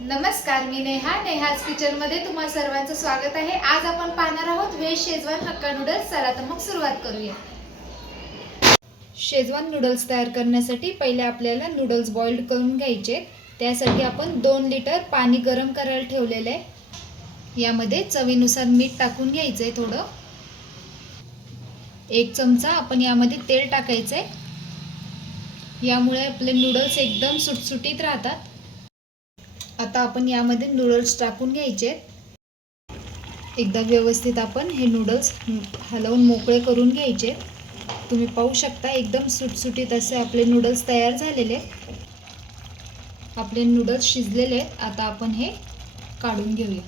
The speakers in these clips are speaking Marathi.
नमस्कार मी नेहा. नेहाज किचनमध्ये तुम्हा सर्वांचं स्वागत आहे. आज आपण पाहणार आहोत व्हेज शेजवान हक्का नूडल्स. चला तर मग सुरुवात करूया. शेजवान नूडल्स तयार करण्यासाठी पहिले आपल्याला नूडल्स बॉइल्ड करून घ्यायचे त्यासाठी आपण दोन लिटर पाणी गरम करायला ठेवलेलं आहे. यामध्ये चवीनुसार मीठ टाकून घ्यायचं आहे थोडं. एक चमचा आपण यामध्ये तेल टाकायचं आहे यामुळे आपले नूडल्स एकदम सुटसुटीत राहतात. आता आपण यामध्ये नूडल्स टाकून घ्यायचे. एकदा व्यवस्थित आपण हे नूडल्स हलवून मोकळे करून घ्यायचे. तुम्ही पाहू शकता एकदम सुटसुटीत असे आपले नूडल्स तयार झालेले. आपले नूडल्स शिजलेले आता आपण हे काढून घेऊया.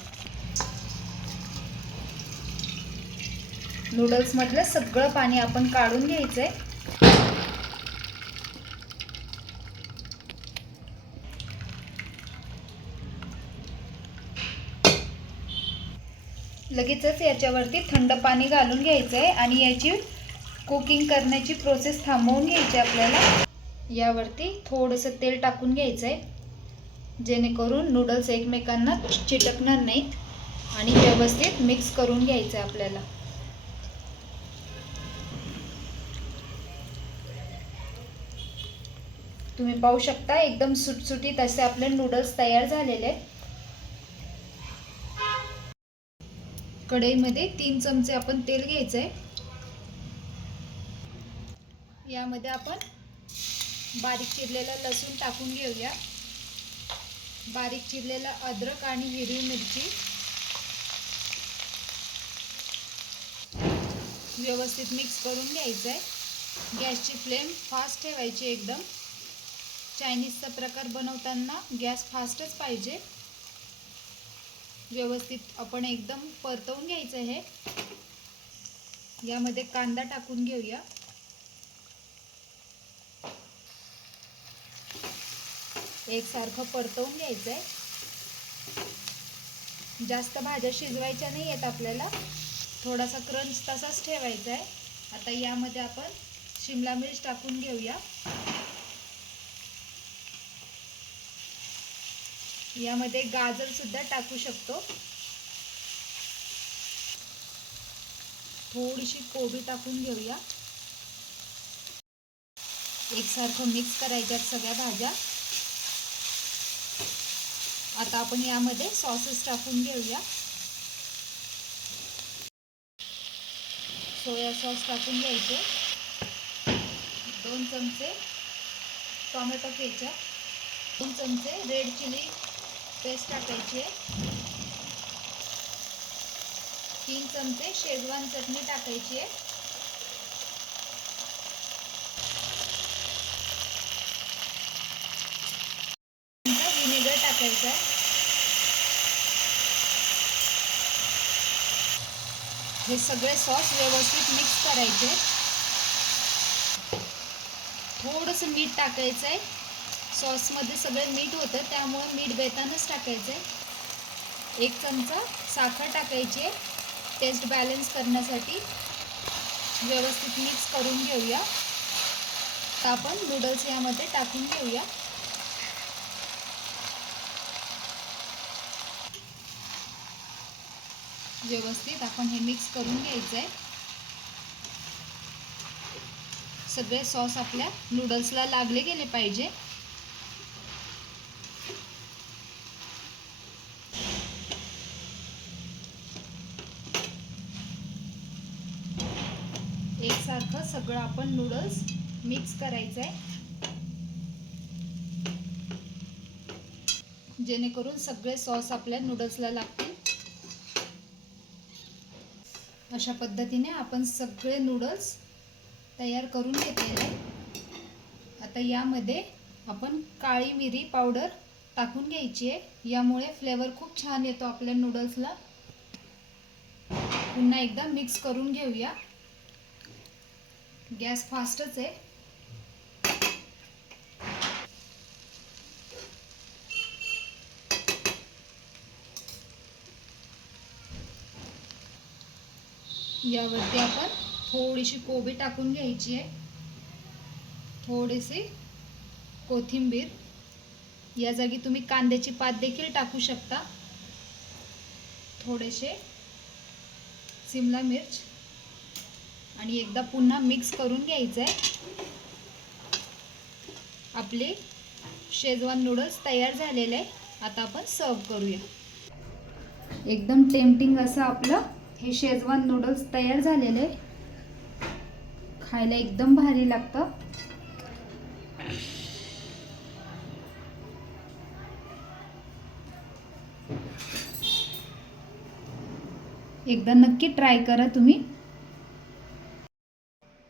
नूडल्समधलं सगळं पाणी आपण काढून घ्यायचं आहे लगेचच याच्यावरती थंड पाणी घालून घ्यायचं आहे आणि याची कुकिंग करण्याची प्रोसेस थांबवून घ्यायची आपल्याला. यावरती थोडंसं तेल टाकून घ्यायचं आहे जेणेकरून नूडल्स एकमेकांना चिटकणार नाहीत आणि व्यवस्थित मिक्स करून घ्यायचं आहे आपल्याला. तुम्ही पाहू शकता एकदम सुटसुटीत असे आपले नूडल्स तयार झालेले आहेत. कढईमध्ये तीन चमचे आपण तेल घ्यायचं आहे यामध्ये आपण बारीक चिरलेला लसूण टाकून घेऊया. बारीक चिरलेला अद्रक आणि हिरवी मिरची. व्यवस्थित मिक्स करून घ्यायचं आहे गॅसची फ्लेम फास्ट ठेवायची एकदम. चायनीजचा प्रकार बनवताना गॅस फास्टच पाहिजे. व्यवस्थित आपण एकदम परतवून घ्यायचं आहे. यामध्ये कांदा टाकून घेऊया. एकसारखं परतवून घ्यायचं आहे. जास्त भाज्या शिजवायच्या नाही आहेत आपल्याला. थोडासा क्रंच तसाच ठेवायचा आहे. आता यामध्ये आपण शिमला मिर्च टाकून घेऊया. यामध्ये गाजर सुद्धा टाकू शकतो. थोडीशी कोबी टाकून घेऊया. एकसारखं मिक्स करायच्यात सगळ्या भाज्या. आता आपण यामध्ये सॉसेस टाकून घेऊया. सोया सॉस टाकून घ्यायचे. दोन चमचे टोमॅटो केचप. दोन चमचे रेड चिली पेस्ट टाकायची आहे. तीन चमचे शेजवान चटणी टाकायची आहे. विनेगर टाकायचं आहे. हे सगळे सॉस व्यवस्थित मिक्स करायचे. थोडंसं मीठ टाकायचं आहे. सॉसमध्ये सगळं मीठ होतं त्यामुळे मीठ बेतानच टाकायचं आहे एक चमचा साखर टाकायची आहे टेस्ट बॅलन्स करण्यासाठी. व्यवस्थित मिक्स करून घेऊया. तर आपण नूडल्स यामध्ये टाकून घेऊया. व्यवस्थित आपण हे मिक्स करून घ्यायचं आहे सगळे सॉस आपल्या नूडल्सला लागले गेले पाहिजे. एकसारखं सगळं आपण नूडल्स मिक्स करायचं आहे जेणेकरून सगळे सॉस आपल्या नूडल्सला लागतील. अशा पद्धतीने आपण सगळे नूडल्स तयार करून घेतलेले आता यामध्ये आपण काळी मिरी पावडर टाकून घ्यायची आहे. यामुळे फ्लेवर खूप छान येतो आपल्या नूडल्सला पुन्हा एकदा मिक्स करून घेऊया. गॅस फास्टच आहे. यावरती आपण थोडीशी कोबी टाकून घ्यायची आहे. थोडीशी कोथिंबीर. या जागी तुम्ही कांद्याची पात देखील टाकू शकता. थोडेसे सिमला मिर्च. आणि एकदा पुन्हा मिक्स करून घ्यायचं आहे आपले शेजवान नूडल्स तयार झालेले आहे आता आपण सर्व करूया. एकदम टेम्पटिंग असं आपलं हे शेजवान नूडल्स तयार झालेले आहे खायला एकदम भारी लागतं. एकदा नक्की ट्राय करा तुम्ही.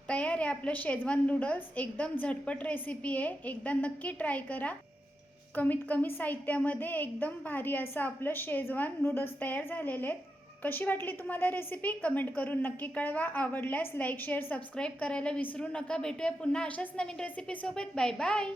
तयार आहे आपलं शेजवान नूडल्स एकदम झटपट रेसिपी आहे. एकदा नक्की ट्राय करा. कमीत कमी साहित्यामध्ये एकदम भारी असं आपलं शेजवान नूडल्स तयार झालेले आहेत. कशी वाटली तुम्हाला रेसिपी कमेंट करून नक्की कळवा. आवडल्यास लाईक शेअर सबस्क्राईब करायला विसरू नका. भेटूया पुन्हा अशाच नवीन रेसिपीसोबत बाय बाय